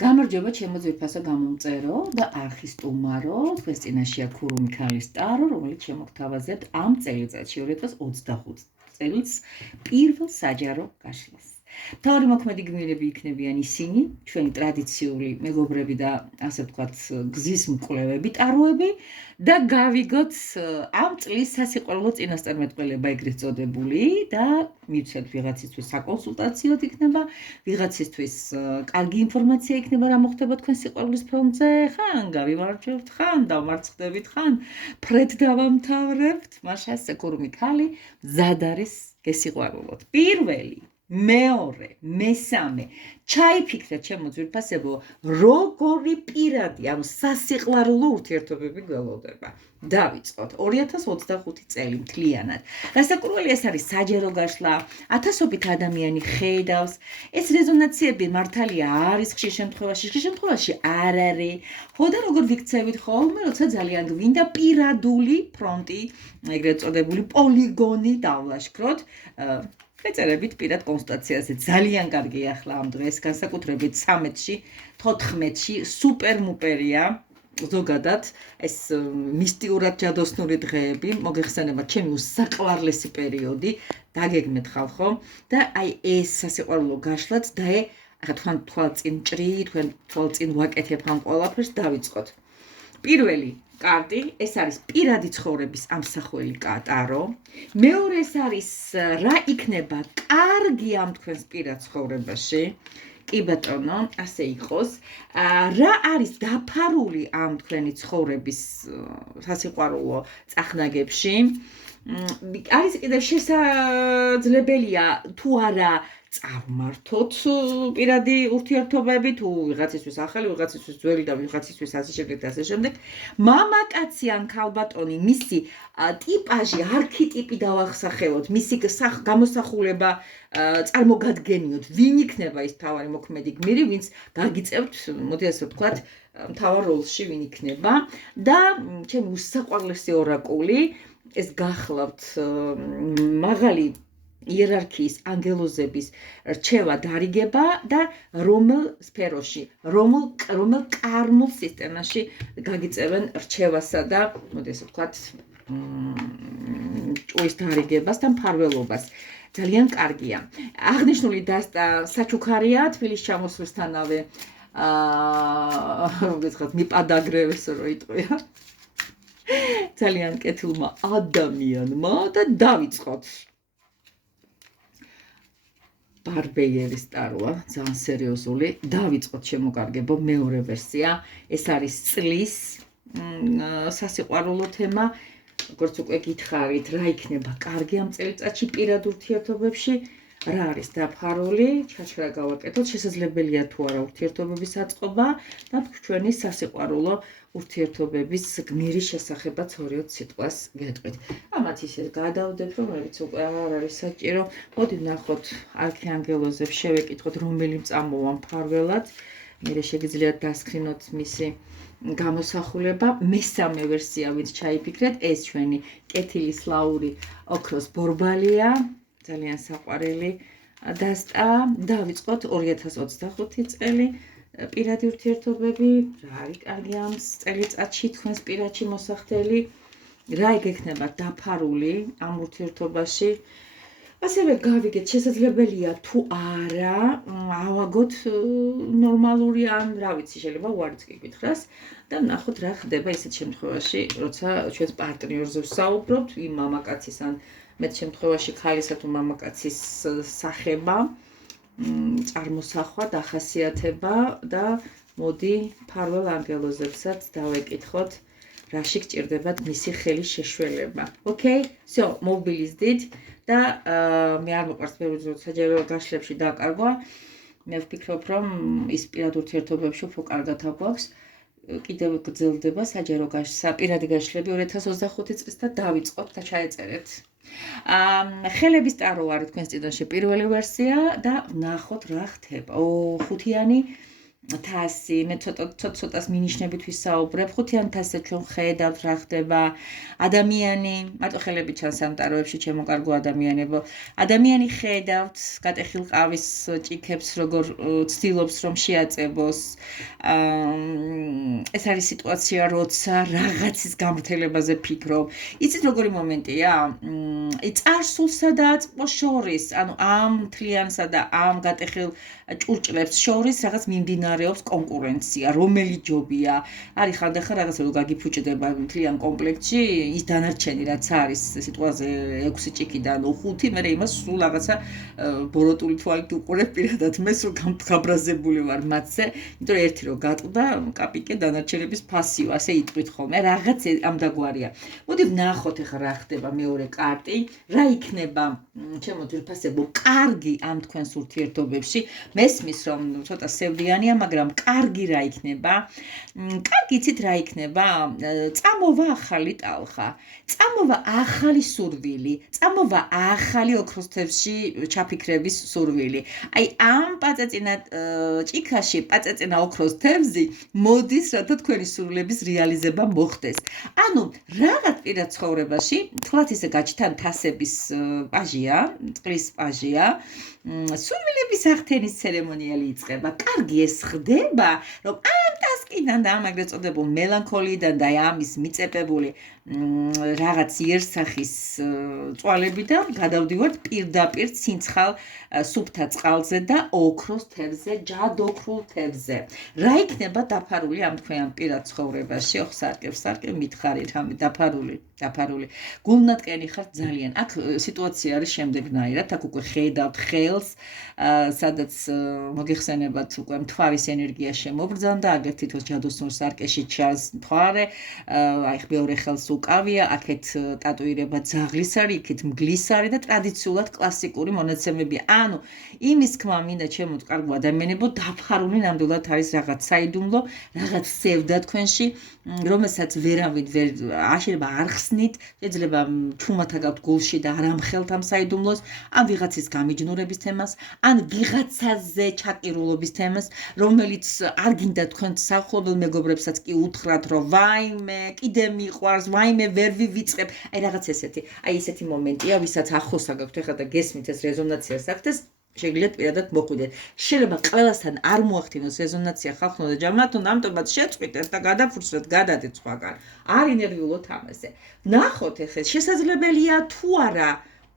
გამარჯობა ჩემო ძვირფასო გამომწერო და არხის სტუმარო, თქვენს წინაშეა ქურუ მიქაელის ტარო, რომელიც შემოგთავაზებთ ამ წელიწადში 2025 წელს პირველ საჯარო გაშლას. მთავარი მოქმედი გმირები იქნებიან ისინი, ჩვენი ტრადიციული მეგობრები და ასე ვთქვათ, გზის მკვლევები, ტაროები და გავიგოთ ამ წლის სასიყვარულო წინასწარმეტყველება ეგრეთ წოდებული და მივცეთ ვიღაცისთვის საკონსულტაციოდ იქნება, ვიღაცისთვის კარგი ინფორმაცია იქნება რა მოხდება თქვენ სიყვარულის ფრონტზე, ხან გავიმარჯვებთ, ხან დავმარცხდებით, ხან ფრედ დავამთავრებთ, მაშას ქურუ მიქალი მზად არის გესიყვარულოთ. პირველი მეორე, მესამე, ჩაიფიქრეთ ჩემო ძვირფასებო, როგორი პირადი, ანუ სასიყვარულო ურთიერთობები გველოდება. დავიწყოთ 2025 წელი მთლიანად. გასაკურველი ეს არის საჯარო გაშლა, ათასობით ადამიანი ხედავს. ეს რეზონანსიები მართალია არის ხშირ შემთხვევაში არ არის. ხო და როგორ ვიქცევით ხოლმე, როცა ძალიან გვინდა პირადული ფრონტი, ეგრეთ წოდებული პოლიგონი დავლაშქროთ. ეწერებით პირად კონსულტაციაზე ძალიან კარგია ახლა ამ დღეს, განსაკუთრებით 13-ში, 14-ში სუპერ მუპერია. ზოგადად ეს მისტიურად ჯადოსნური დღეები, მოგეხსენება ჩემი უსაყვარლესი პერიოდი, დაგეგმეთ ხალხო და აი ეს სასიყვარულო გაშლაც და თქვენ თვალწინ ჭრი, თქვენ თვალწინ ვაკეთებ ამ ყველაფერს, დავიწყოთ. პირველი კარტი, ეს არის პირადი ცხოვრების ამსახველი ტარო. მეორე ეს არის რა იქნება კარგი ამ თქვენს პირად ცხოვრებაში. კი ბატონო, ასე იყოს. რა არის დაფარული ამ თქვენი ცხოვრების სასიყვარულო წახნაგებში? არის კიდევ შესაძლებელია თუ არა წარმართოთ პირადი ურთიერთობები, თუ ვიღაცისთვის ახალი, ვიღაცისთვის ძველი და ვიღაცისთვის ასე შემდეგ და ასე შემდეგ. მამაკაცი ან ქალბატონი, მისი ტიპაჟი, არქეტიპი დავახსახელოთ, მისი გამოსახულება წარმოგადგენიოთ, ვინ იქნება ის მთავარი მოქმედი გმირი, ვინც გაგიწევთ, მოდი ასე ვთქვათ, მთავარ როლში ვინ იქნება და ჩემი უსაყვარლესი ორაკული, ეს გახლავთ მაღალი იერარქიის ანგელოზების რჩევა დარიგება და რომელ სფეროში, რომელ კარმულ სისტემაში გაგიწევენ რჩევასა და მოდი ასე ვთქვათ, ჭუის დარიგებას და მფარველობას. ძალიან კარგია. აღნიშნული დასტა საჩუქარია თბილისში ჩამოსვლისთანავე გეცხათ მიპადაგრევეს რო იტყვია. ძალიან კეთილმა ადამიანმა და დავიწყოთ. ბარბეიერის ტაროა, ძალიან სერიოზული. დავიწყოთ შემოგარგებო მეორე ვერსია. ეს არის წლის სასიყვარულო თემა. როგორც უკვე გითხარით, რა იქნება კარგი ამ წელიწადში პირად ურთიერთობებში, რა არის დაფარული, ჩაჩრა გავაკეთოთ, შესაძლებელია თუ არა ურთიერთობების აწყობა და ჩვენი სასიყვარულო ურთიერთობების გმირის შესახებაც 2-3 სიტყვას გეტყვით. ამათ ისე გადავდეთ, რომელიც უკვე არ არის საჭირო. მოდი ვნახოთ არქანგელოზებს, შევეკითხოთ, რომელი წამოვა მფარველად. მერე შეგიძლიათ დასკრინოთ მისი გამოსახულება. მესამე ვერსია, ვინც ჩაიფიქრეთ, ეს ჩვენი კეთილის ლაური ოქროს ბორბალია. ძალიან საყვარელი დასტა. დავიწყოთ 2025 წელი. პირადი ურთიერთობები, რა არის კარგი ამ წელიწადში თქვენს პირადში მოსახდელი, რა იქნება დაფარული ამ ურთიერთობაში. ასევე გავიგეთ, შესაძლებელია თუ არა ავაგოთ ნორმალური ან რა ვიცი, შეიძლება უარიც კი გითხრას და ნახოთ რა ხდება ისეთ შემთხვევაში, როცა ჩვენს პარტნიორზე ვსაუბრობთ, იმ მამაკაცის ან მეტ შემთხვევაში ქალისა თუ მამაკაცის სახება, წარმოსახვა, დახასიათება და მოდი მფარველ ანგელოზებსაც დავეკითხოთ, რაში გჭირდებათ მისი ხელის შეშველება. ოკეი, всё, მობილიზდით და მე არ მოყვარს ბევრი საჯარო გაშლებში დაკარგვა. მე ვფიქრობ, რომ ის პირად ურთიერთობებში უფრო კარგად აგვაქვს. კიდევ გრძელდება საჯარო პირადი გაშლები 2025 წლის და დავიწყოთ და ჩაეწერეთ. ხელების ტარო არის თქვენს წინაშე პირველი ვერსია და ვნახოთ რა ხდება. ხუთიანი 1000 მე ცოტას მინიშნებით ვისაუბრებ 50000-ზე ჩვენ ხედავთ რა ხდება ადამიანი მარტო ხელები ჩანს სამტაროებში ჩემო კარგო ადამიანებო ადამიანი ხედავთ გატეხილ ყავის ჭიქებს როგორ ცდილობს რომ შეაწებოს ეს არის სიტუაცია როცა რაღაცის გამრთელებაზე ფიქრობ იცით როგორი მომენტია წარსულსა და აწმყოს შორის ანუ ამ მთლიანსა და ამ გატეხილ ჭურჭლებს შორის რაღაც მიმდინარეობს კონკურენცია, რომელი ჯობია. არის ხანდახან რაღაცა რომ გაგიფუჭდება მთლიან კომპლექტში, ის დანარჩენი რაც არის სიტუაზე 6 ჭიქიდან 5, მე იმას სულ რაღაცა ბოროტული თვალით უყურებ პირადად, მე სულ გამბრაზებული ვარ მათზე, იმიტომ რომ ერთი რომ გატყდა, კაპიკე დანარჩენების ფასიო, ასე იტყვით ხოლმე, რაღაც ამ დაგვარია. მოდი ვნახოთ ახლა რა ხდება მეორე კარტი, რა იქნება, ჩემო ძვირფასებო, კარგი ამ თქვენს ურთიერთობებში. მესმის რომ ცოტა სევდიანია, მაგრამ კარგი რა იქნება? კარგი იცით რა იქნება? წამოვა ახალი ტალღა, წამოვა ახალი სურვილი, წამოვა ახალი ოქროს თევზში ჩაფიქრების სურვილი. აი ამ პაწაწინა ჭიქაში, პაწაწინა ოქროს თევზი მოდის, რათა თქვენი სურვილების რეალიზება მოხდეს. ანუ რაღაც პირად ცხოვრებაში, თქვათ ისე გაჩთან თასების პაჟია, წყლის პაჟია, სურვილების აღთენის ცერემონიალი იწყება. კარგი ეს ხდება, რომ ამ ტასკიდან და ამ აგრეთ წოდებულ მელანქოლიიდან და ამის მიწებებული რაღაც იერსახის წვალებიდან გადავდივართ პირდაპირ ცინცხალ სუფთა წყალზე და ოქროს თევზზე, ჯადოქრულ თევზზე. რა იქნება დაფარული ამ თქვენ პირად ცხოვრებაში? ოხ სარკევ მითხარი რამე დაფარული. გულნატკენი ხართ ძალიან. აქ სიტუაცია არის შემდეგნაირად, აქ უკვე ხედავთ ხელს, სადაც მოგიხსენებათ უკვე მთვარის ენერგია შემობრძანდა, აგერ თითოს ჯადოსნურ სარკეში ჩანს მთვარე, აი მეორე ხელს უკავია, აქეთ ტატუირება ძაღლის არის, იქით მგლის არის და ტრადიციულად კლასიკური მონაცემებია. ანუ იმის თქმა მინდა ჩემო კარგო ადამიანებო, დაფარული ნამდვილად არის რაღაც საიდუმლო, რაღაც სევდა თქვენში, რომელსაც ვერავინ ვერ აშენება არ ხსნით, შეიძლება ჩუმათა გაქვთ გულში და არ ამხელთ ამ საიდუმლოს, ან ვიღაცის გამიჯნურების თემას, ან ვიღაცაზე ჩაკირულობის თემას, რომელიც არ გინდა თქვენ საახლობელ მეგობრებსაც კი უთხრათ, რომ ვაიმე, კიდე მიყვარს, ვაიმე, ვერ ვივიწყებ. აი რაღაც ესეთი, აი ესეთი მომენტია, ვისაც ახლოსა გაქვთ ახლა და გესმით ეს რეზონაციას ახდენს, შეგიძლიათ პირადად მოხვიდეთ. შეიძლება ყველასთან არ მოახდინოს რეზონაცია ხალხო და ჯამათო, ამიტომაც შეწყვიტეთ და გადაფურცეთ, გადადეთ სხვაგან. არ ინერვიულოთ ამაზე. ვნახოთ ახლა შესაძლებელია თუ არა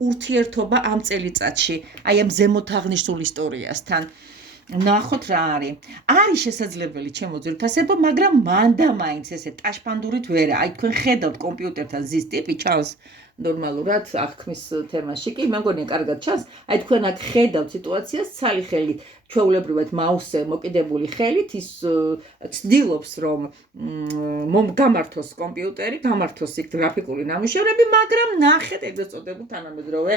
ურთიერთობა ამ წელიწადში, აი ამ ზემოთ აღნიშნულ ისტორიასთან. ვნახოთ რა არის. არის შესაძლებელი ჩემო ძვირფასებო, მაგრამ მანდა მაინც ესე ტაშპანდურით ვერა. აი თქვენ ხედავთ კომპიუტერთან ზის ტიპი ჩანს ნორმალურად აღქმის თემაში კი, მე მგონია კარგად ჩანს. აი თქვენ აქ ხედავთ სიტუაციას ცალი ხელით, ჩვეულებრივად მაუსზე მოკიდებული ხელით ის ცდილობს რომ გამართოს კომპიუტერი, გამართოს იქ გრაფიკული ნამუშევრები, მაგრამ ნახეთ ეგრეთ წოდებულ თანამედროვე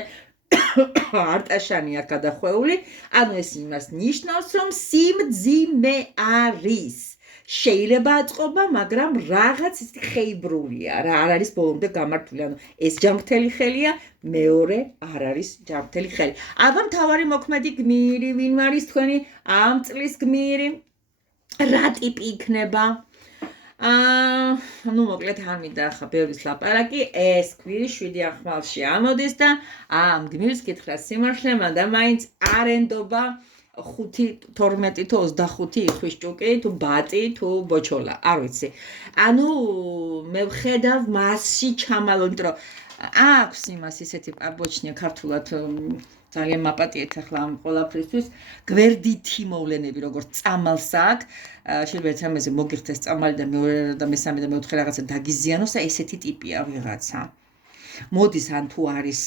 არტაშანი აქ გადახვეული, ანუ ეს იმას ნიშნავს, რომ სიმძიმე არის. შეიძლება აწყობა, მაგრამ რაღაც ის ხეიბრულია, რა არ არის ბოლომდე გამართული, ანუ ეს ჯანმრთელი ხელია, მეორე არ არის ჯანმრთელი ხელი. აბა მთავარი მოქმედი გმირი, ვინ არის თქვენი ამ წლის გმირი? რა ტიპი იქნება? ну მოკლედ არ მინდა ახლა ბევრის ლაპარაკი, ეს კვირი 7 ახმალში ამოდის და ამ გმირს კითხრა სიმართლე, მანდა მაინც არ ენდობა 5, 12 თუ 25 იხვის ჭუკი, თუ ბატი, თუ ბოჩოლა, არ ვიცი. ანუ მე ვხედავ მასში ჩამალო, იმიტომ რომ აქვს იმას ისეთი პარბოჩნია ქართულად ძალიან მაპატიეთ ახლა ამ ყველაფრისთვის, გვერდითი მოვლენები, როგორც წამალს აქვს, შეიძლება თემაზე მოგიხდეს წამალი და მეორე და მესამე და მეოთხე რაღაცა დაგიზიანოს და ესეთი ტიპია ვიღაცა. მოდის ან თუ არის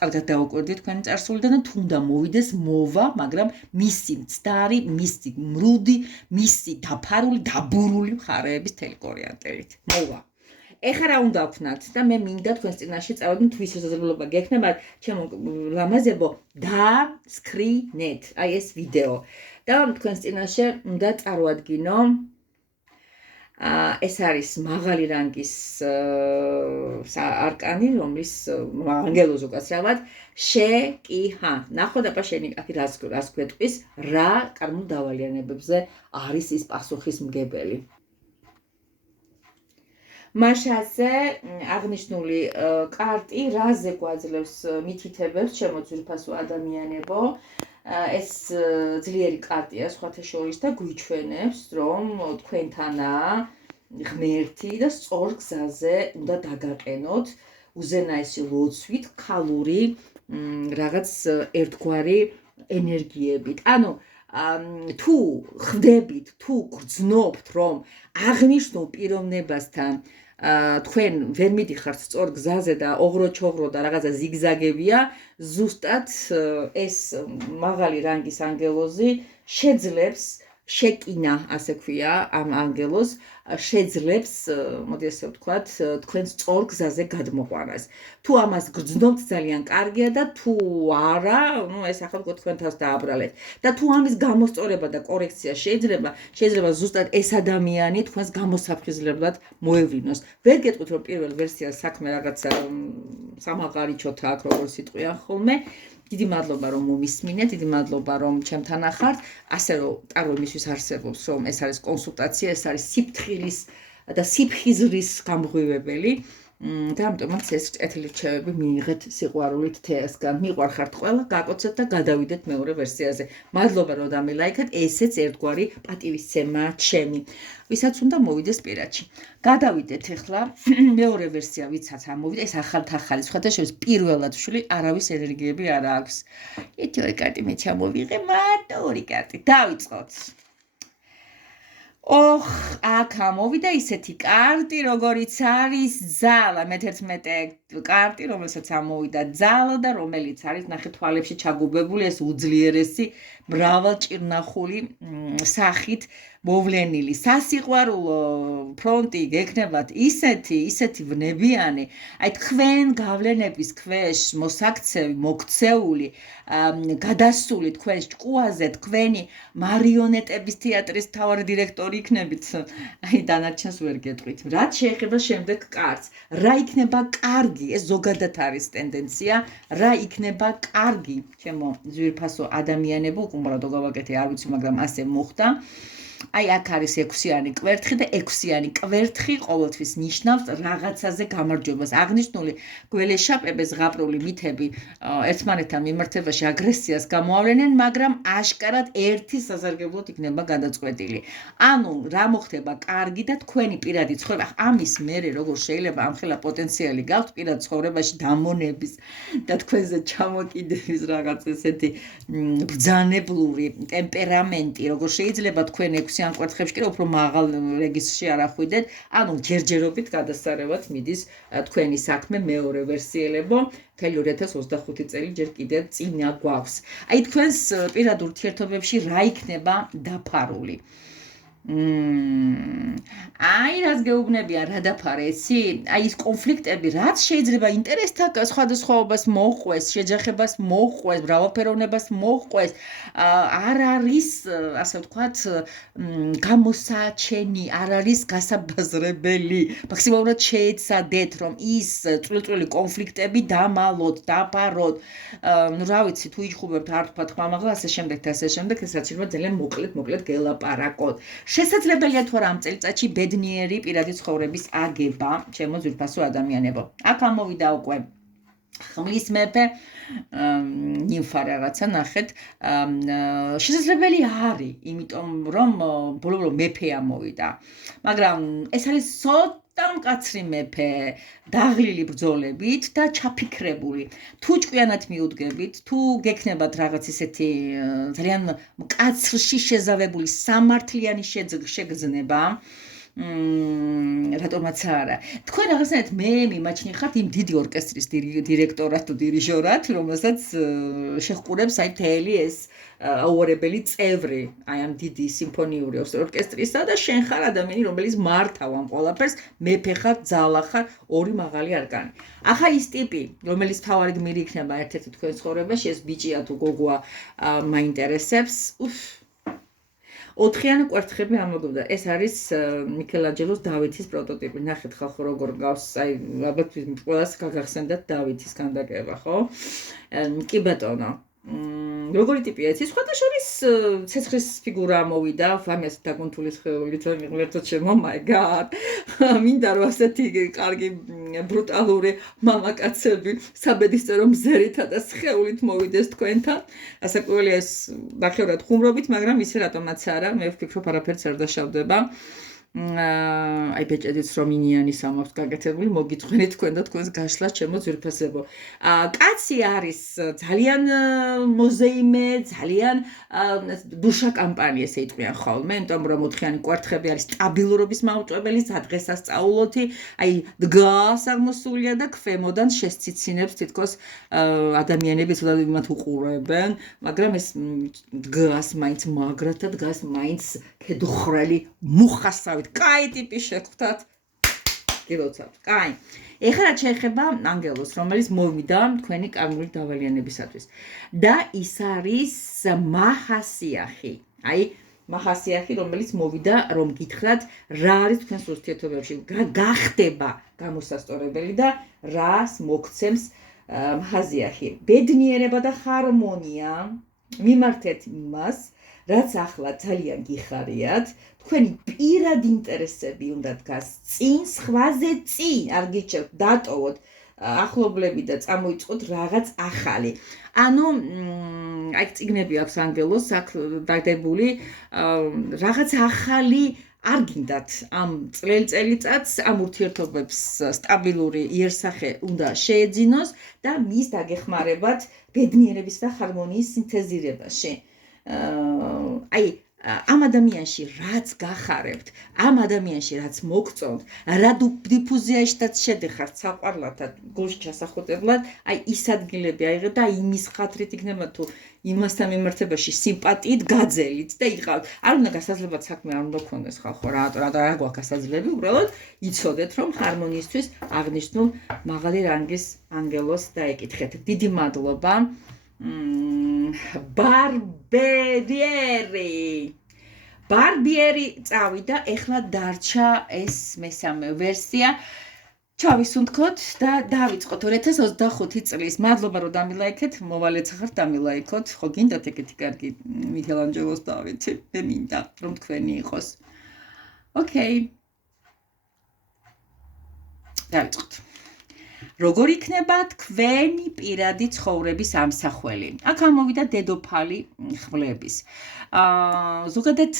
კარგად დავაკვირდით თქვენი წარსულიდან და თუნდა მოვიდეს მოვა, მაგრამ მისი მცდარი, მისი მრუდი, მისი დაფარული, დაბურული მხარეების თელკორიანტელით. მოვა. ეხლა რა უნდა ვქნათ და მე მინდა თქვენს წინაშე წავედით თუ შესაძლებლობა გექნება ჩემო ლამაზებო დასკრინეთ აი ეს ვიდეო და თქვენს წინაშე უნდა წარვადგინო ეს არის მაღალი რანგის არკანი, რომლის ანგელოზ უკაცრავად შეკიჰა. ნახოთ აბა შენი აქ რას გვეტყვის, რა კარგულ დავალიანებებზე არის ის პასუხისმგებელი. მაშასე აღნიშნული კარტი რაზე გვაძლევს მითითებებს, ჩემო ძვირფასო ადამიანებო, ეს ძლიერი კარტია სხვათა შორის და გვიჩვენებს, რომ თქვენთანაა ღმერთი და სწორ გზაზე უნდა დაგაყენოთ უზენაესი ლოცვით, ქალური რაღაც ერთგვარი ენერგიებით. ანუ თუ ხვდებით, თუ გრძნობთ, რომ აღნიშნულ პიროვნებასთან თქვენ ვერ მიდიხართ სწორ გზაზე და ოღრო-ჩოღრო და რაღაცა ზიგზაგებია, ზუსტად ეს მაღალი რანგის ანგელოზი შეძლებს შეკინა, ასე ქვია ამ ანგელოზს, შეძლებს, მოდი ასე ვთქვათ, თქვენ სწორ გზაზე გადმოყვანას. თუ ამას გრძნობთ, ძალიან კარგია და თუ არა, ეს ახლა თქვენ თავს დააბრალეთ. და თუ ამის გამოსწორება და კორექცია შეიძლება ზუსტად ეს ადამიანი თქვენს გამოსაფხიზლებლად მოევლინოს. ვერ გეტყვით, რომ პირველ ვერსიას საქმე რაღაცა სამაღარიჩოთა აქ როგორც იტყვიან ხოლმე. დიდი მადლობა რომ მომისმინეთ, დიდი მადლობა რომ ჩემთან ახართ. ასე რომ ტარო იმისთვის არსებობს, რომ ეს არის კონსულტაცია, ეს არის სიფრთხილის და სიფხიზრის გამღვივებელი. და ამიტომაც ეს კეთილი რჩევები მიიღეთ სიყვარულით თეასგან. მიყვარხართ ყველა, გაკოცეთ და გადავიდეთ მეორე ვერსიაზე. მადლობა რომ დამილაიქეთ, ესეც ერთგვარი პატივისცემაა ჩემი. ვისაც უნდა მოვიდეს პირადში. გადავიდეთ ახლა მეორე ვერსია, ვიცაც ამოვიდა, ეს ახალ-ახალი, სხვათა შორის პირველად ვშლი, არავის ენერგიები არ აქვს. ერთი ორი კარტი მე ჩამოვიღე, მარტო ორი კარტი. დავიწყოთ. აქ ამოვიდა ისეთი კარტი, როგორიც არის ძალა, მე-11 კარტი, რომელსაც ამოვიდა ძალა და რომელიც არის ნახე თვალებში ჩაგუბებული, ეს უძლიერესი მრავალჭირნახული სახით მოვლენილი. სასიყვარულო ფრონტი გექნებათ ისეთი ვნებიანი, აი თქვენ გავლენების ქვეშ მოსაქცევი, მოქცეული, გადასული თქვენს ჭკუაზე, თქვენი მარიონეტების თეატრის მთავარი დირექტორი იქნებით, აი დანარჩენს ვერ გეტყვით. რაც შეეხება შემდეგ კარტს, რა იქნება კარგი, ეს ზოგადად არის ტენდენცია, რა იქნება კარგი, ჩემო ძვირფასო ადამიანებო, უკუმრადო გავაკეთე, არ ვიცი, მაგრამ ასე მოხდა. აი აქ არის 6-იანი კვერთხი და 6-იანი კვერთხი ყოველთვის ნიშნავს რაღაცაზე გამარჯვებას. აღნიშნული გველეშაპები, ზღაპრული მითები ერთმანეთთან მიმართებაში აგრესიას გამოავლენენ, მაგრამ აშკარად ერთი სასარგებლოდ იქნება გადაწყვეტილი. ანუ რა მოხდება კარგი და თქვენი პირადი ცხოვრება, ამის მერე როგორ შეიძლება ამხელა პოტენციალი გაქვთ პირად ცხოვრებაში დამონების და თქვენზე ჩამოკიდების რაღაც ესეთი ბრძანებლური ტემპერამენტი, როგორ შეიძლება თქვენ 6-იან კვერთხებში კი უფრო მაღალ რეგისტრში არ ახვიდეთ, ანუ ჯერჯერობით გადასარევად მიდის თქვენი საქმე მეორე ვერსიელებო, 2025 წელი ჯერ კიდევ წინა გვაქვს. აი თქვენს პირად ურთიერთობებში რა იქნება დაფარული? აი რას გეუბნებიან, რა დაფარեցი? აი ის კონფლიქტები, რაც შეიძლება ინტერესთა სხვადასხვაობას მოყვეს, შეჯახებას მოყვეს, მრავალფეროვნებას მოყვეს, არ არის, ასე ვთქვათ, გამოსაჩენი, არ არის გასაბაზრებელი. მაქსიმალურად შეეცადეთ, რომ ის წვრილ-წვრილი კონფლიქტები დამალოთ, დაფაროთ. რა ვიცი, თუ იჭხუბებთ არ თქვა ხმამაღლა, ასე შემდეგ, ესაც შეიძლება ძალიან მოკლედ გელაპარაკოთ. შესაძლებელია თუ არა ამ წელიწადში ბედნიერი პირადი ცხოვრების აგება, ჩემო ძვირფასო ადამიანებო. აქ ამოვიდა უკვე ხმლის მეფე, ნიმფა რაღაცა, ნახეთ, შესაძლებელი არის, იმიტომ რომ ბოლო მეფე ამოვიდა. მაგრამ ეს არის ცოტა მკაცრი მეფე, დაღლილი ბრძოლებით და ჩაფიქრებული. თუ ჭკვიანად მიუდგებით, თუ გექნებათ რაღაც ისეთი ძალიან მკაცრში შეზავებული სამართლიანი შეგრძნება, რატომაც არა. თქვენ რაღაცნაირად მე მიმაჩნიხართ იმ დიდი ორკესტრის დირექტორად თუ დირიჟორად, რომელსაც შეხყურებს აი მთელი ეს აუარებელი წევრი, აი ამ დიდი სიმფონიური ორკესტრისა და შენ ხარ ადამიანი, რომელიც მართავ ამ ყველაფერს, მეფე ხარ, ძალა ხარ, ორი მაღალი არკანი. ახლა ის ტიპი, რომელიც თავარი გმირი იქნება ერთ-ერთი თქვენ ცხოვრებაში, ეს ბიჭია თუ გოგოა მაინტერესებს, ოთხიანი კვერთხები ამოგობდა. ეს არის მიქელანჯელოს დავითის პროტოტიპი. ნახეთ ხალხო როგორ გავს, აი ალბათ ყველას გაგახსენდათ დავითის ქანდაკება, ხო? კი ბატონო. როგორი ტიპია ეს? სხვადასხვის ცეცხლის ფიგურა ამოვიდა, ამას დაკუნთული სხეულით მიყვლერთო ჩემო, my god. მინდა რომ ასეთი კარგი ბრუტალური მამაკაცები საბედისწერო მზერითა და სხეულით მოვიდეს თქვენთან. ასაკურველია ეს ნახევრად ხუმრობით, მაგრამ ისე რატომაც არა, მე ვფიქრობ არაფერს არ დაშავდება. აი ბეჭედიც რომ ინიანის ამავს გაკეთებული, მოგიძღვენით თქვენ და თქვენს გაშლა ჩემო ძვირფასებო. კაცი არის ძალიან მოზეიმე, ძალიან დუშა კამპანია ესე იტყვიან ხოლმე, იმიტომ რომ ოთხიანი კვერთხები არის სტაბილურობის მაუწყებელი, სადღესასწაულოთი, აი დგას აღმოსულია და ქვემოდან შესციცინებს თითქოს ადამიანები ცოტა იმათ უყურებენ, მაგრამ ეს დგას მაინც მაგრათა დგას მაინც ქედუხრელი მუხასავით კაი ტიპი შეხვდათ. გილოცავთ. კაი. ეხლა რაც შეეხება ანგელოს, რომელიც მოვიდა თქვენი კარგული დავალიანებისათვის. და ის არის მაჰასიახი. აი მაჰასიახი, რომელიც მოვიდა, რომ გითხრათ, რა არის თქვენს ურთიერთობებში, გახდება გამოსასწორებელი და რას მოგცემს მაჰასიახი. ბედნიერება და ჰარმონია მიმართეთ იმას, რაც ახლა ძალიან გიხარიათ, თქვენი პირადი ინტერესები უნდა დგას წინ, სხვაზე წინ, არ გიჩვენოთ, დატოვოთ ახლობლები და წამოიწყოთ რაღაც ახალი. ანუ აი წიგნები აქვს ანგელოს, აქ დადებული რაღაც ახალი არ გინდათ ამ წელიწადს ამ ურთიერთობებს სტაბილური იერსახე უნდა შეეძინოს და მის დაგეხმარებათ ბედნიერების და ჰარმონიის სინთეზირებაში. აი ამ ადამიანში რაც გახარებთ, ამ ადამიანში რაც მოგწონთ, რა დიფუზიაშიც შედეხართ საყვარლათა გულში ჩასახუტებლად, აი ის ადგილები აიღეთ და იმის ხათრით იქნება თუ იმასთან მიმართებაში სიმპათიით გაძელით და იყავთ. არ უნდა გასაძლებად საქმე არ უნდა გქონდეს ხალხო, რა გვაქვს გასაძლები, უბრალოდ იცოდეთ რომ ჰარმონიისთვის აღნიშნულ მაღალი რანგის ანგელოს დაეკითხეთ. დიდი მადლობა. ბარბიერი წავიდა, ეხლა დარჩა ეს მესამე ვერსია. ჩავისუნთქოთ და დავიწყოთ 2025 წლის. მადლობა რომ დამილაიქეთ, მოვალეც ხართ დამილაიქოთ. ხო გინდათ ეგეთი კარგი მიქელანჯელოს დავითი? მე მინდა რომ თქვენი იყოს. ოკეი. დავიწყოთ. როგორ იქნება თქვენი პირადი ცხოვრების ამსახველი? აქ ამოვიდა დედოფალი ხმლების. ზოგადად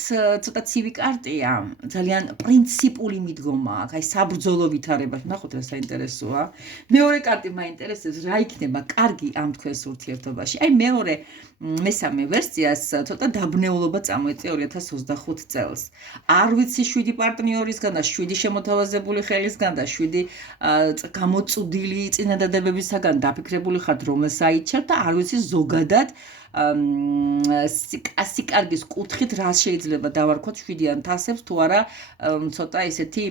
ცოტა ცივი კარტია, ძალიან პრინციპული მიდგომა აქვს, აი საბრძოლო ვითარება. ნახოთ რა საინტერესოა. მეორე კარტი მაინტერესებს, რა იქნება კარგი ამ თქვენს ურთიერთობაში. აი მეორე მესამე ვერსიას ცოტა დაბნეულობა წამოეწია 2025 წელს. არ ვიცი 7 პარტნიორისგან და 7 შემოთავაზებული ხელისგან და 7 გამოწუდილი წინადადებებისაგან დაფიქრებული ხართ რომელ საიტში და არ ვიცი ზოგადად სიკარგის კუთხით რა შეიძლება დავარქვათ 7-იან თასებს თუ არა ცოტა ესეთი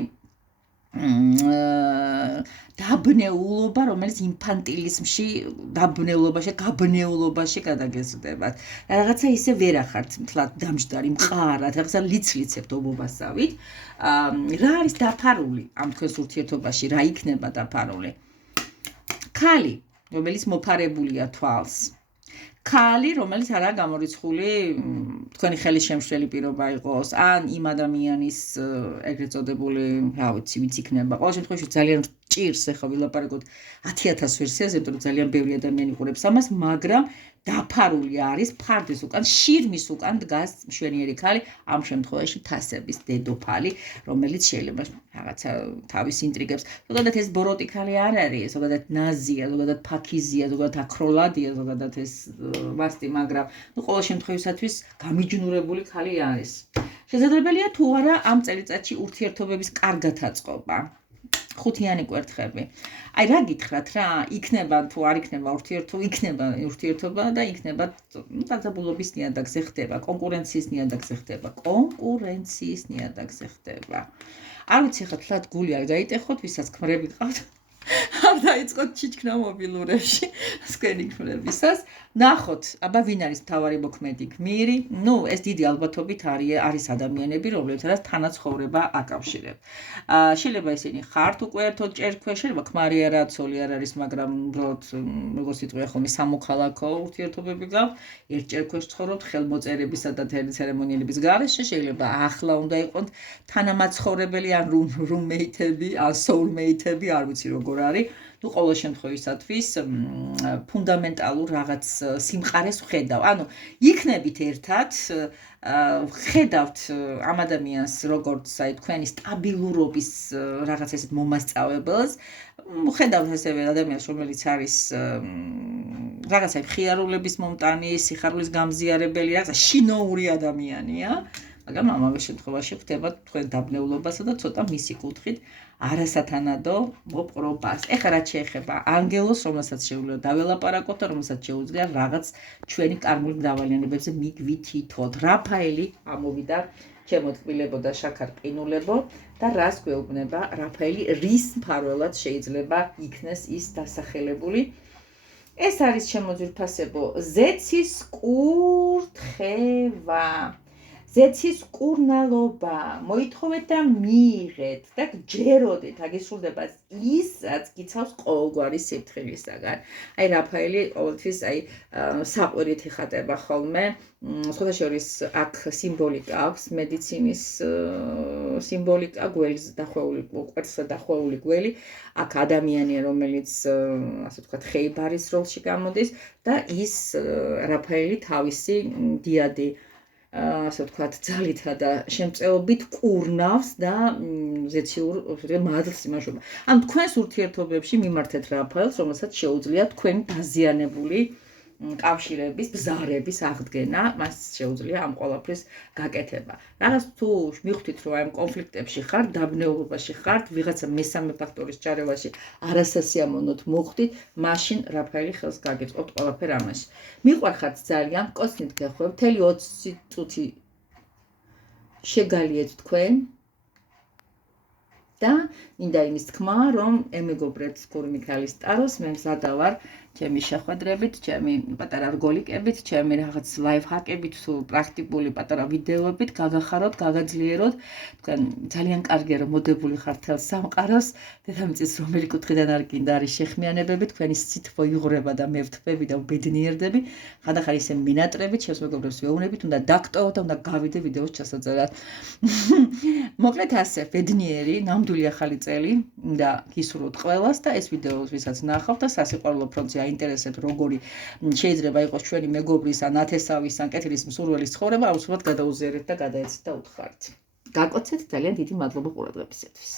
დაბნეულობა, რომელიც ინფანტილიზმში, გაბნეულობაში გადაგეზრდებათ. რაღაცა ისე ვერ ახართ მთლად დამჯდარი, მყარად, რაღაცა ლიცლიცებთ ობობასავით. რა არის დაფარული ამ თქვენს ურთიერთობაში, რა იქნება დაფარული? ქალი, რომელიც მოფარებულია თვალს. ქალი, რომელიც არაა გამორიცხული, თქვენი ხელის შემშლელი პირობა იყოს, ან იმ ადამიანის ეგრეთ წოდებული, რა ვიცი, ვიც იქნება. ყოველ შემთხვევაში ძალიან ჭირს ახლა ვილაპარაკოთ 10,000 ვერსიაზე, იმიტომ რომ ძალიან ბევრი ადამიანი ყურებს ამას, მაგრამ დაფარული არის ფარდის უკან, შირმის უკან დგას მშვენიერი ქალი, ამ შემთხვევაში თასების დედოფალი, რომელიც შეიძლება რაღაცა თავის ინტრიგებს. ზოგადად ეს ბოროტი ქალი არ არის, ზოგადად ნაზია, ზოგადად ფაქიზია, ზოგადად აკროლადია, ზოგადად ეს მასტი, მაგრამ ყოველ შემთხვევისათვის გამიჯნურებული ქალი არის. შესაძლებელია თუ არა ამ წელიწადში ურთიერთობების კარგად აწყობა. ხუთიანი კვერთხები. აი რა გითხრათ რა, იქნება თუ არ იქნება ურთიერთობა და იქნება დაძაბულობის ნიადაგზე ხდება, კონკურენციის ნიადაგზე ხდება. არ ვიცი ხა თლად გული არ დაიტეხოთ, ვისაც ქმრები ყავთ. არ დაიწყოთ ჩიჩქნა მობილურებში სკენი ქმნებისას. ნახოთ, აბა ვინ არის მთავარი მოქმედი გმირი? ნუ ეს დიდი ალბათობით არის ადამიანები, რომლებსაც თანაცხოვრება აკავშირებს. შეიძლება ისინი ხართ უკვე ერთად ჭერქვე, შეიძლება ქმარი არა, ცოლი არ არის, მაგრამ უბრალოდ როგორც იტყვია ხოლმე სამოქალაქო ურთიერთობები გაქვთ. ერთ ჭერქვეში ცხოვრობთ ხელმოწერებისა და ცერემონიალების გარეშე, შეიძლება ახლა უნდა იყოთ თანამაცხოვრებელი ან რუმეითები, ან soulmate-ები, არ ვიცი როგორ არის. ნუ ყოველ შემთხვევისათვის ფუნდამენტალურ რაღაც სიმყარეს ვხედავ. ანუ იქნებით ერთად, ვხედავთ ამ ადამიანს როგორც აი თქვენი სტაბილურობის რაღაც ესეთ მომასწავებელს. ვხედავთ ასევე ადამიანს, რომელიც არის რაღაცა მხიარულების მომტანი, სიხარულის გამზიარებელი, რაღაცა შინოური ადამიანია. მაგრამ ამავე შემთხვევაში ხდება თქვენ დაბნეულობასა და ცოტა მისი კუთხით არასათანადო მოპყრობას. ეხლა რაც შეეხება ანგელოს, რომელსაც შეუძლია დაველაპარაკოთ და რომელსაც შეუძლია რაღაც ჩვენი კარმული მრავალიანობებზე მიგვითითოთ. რაფაელი ამოვიდა ჩემო თბილებო და შაქარ ყინულებო და რას გვეუბნება რაფაელი, რის მფარველად შეიძლება იქნეს ის დასახელებული. ეს არის ჩემო ძვირფასებო ზეცის კურთხევა. ზეცის კურნალობა, მოითხოვეთ და მიიღეთ და გჯეროდეთ, აგისრულდება ის, რაც გიცავს ყოველგვარი სიფრთხილისაგან. აი რაფაელი ყოველთვის აი საყვირით იხატება ხოლმე. სხვათა შორის აქ სიმბოლიკა აქვს, მედიცინის სიმბოლიკა, გველს დახვეული, კვერცხზე დახვეული გველი, აქ ადამიანია, რომელიც ასე ვთქვათ, ხეიბარის როლში გამოდის და ის რაფაელი თავისი დიადი ასე ვთქვათ, ძალითა და შემწეობით კურნავს და ზეციურ მადლს იმაშობა. ანუ თქვენს ურთიერთობებში მიმართეთ რაფაელს, რომელსაც შეუძლია თქვენი დაზიანებული კავშირების, ბზარების აღდგენა, მას შეუძლია ამ ყველაფრის გაკეთება. რაღაც თუ მიხვდით, რომ ამ კონფლიქტებში ხართ, დაბნეულობაში ხართ, ვიღაცა მესამე ფაქტორის ჩარევაში არასასიამოვნოდ მოხვდით, მაშინ რაფაელი ხელს გაგიწყობთ ყველაფერ ამაში. მიყვარხართ ძალიან, კოცნით გეხვევ, მთელი 20 წუთი შეგალიეთ თქვენ და მინდა იმის თქმა, რომ ემეგობრებთ გურმი ქალისტაროს, მე მზადა ვარ ჩემი შეხვედრებით, ჩემი პატარა რგოლიკებით, ჩემი რაღაც ლაიფჰაკებით, თუ პრაქტიკული პატარა ვიდეოებით, გაგახაროთ, გაგაძლიეროთ. თქვენ ძალიან კარგია რომ მოდებული ხართ თელ სამყაროს, დედამიწის რომელი კუთხიდან არ გინდა არის შეხმიანებები, თქვენი სითბო იღვრება და მე ვთქვები და ვბედნიერდები. ხანდახან ისე მინატრებით, ჩემს მეგობრებს ვეუბნებით, უნდა დაგტოვო და უნდა გავიდე ვიდეოს ჩასაწერად. მოკლედ ასე, ბედნიერი, ნამდვილი ახალი წელი და გისურვოთ ყველას და ეს ვიდეო ვისაც ნახავთ და სასიყვარულო ფრონტზე აინტერესებთ როგორი შეიძლება იყოს ჩვენი მეგობრის ან ათესავის ან კეთილის მსურველის ცხოვრება, აუცილებლად გადაუზიარეთ და გადაეცეთ და უთხრათ. გაკოცეთ, ძალიან დიდი მადლობა ყურადღებისათვის.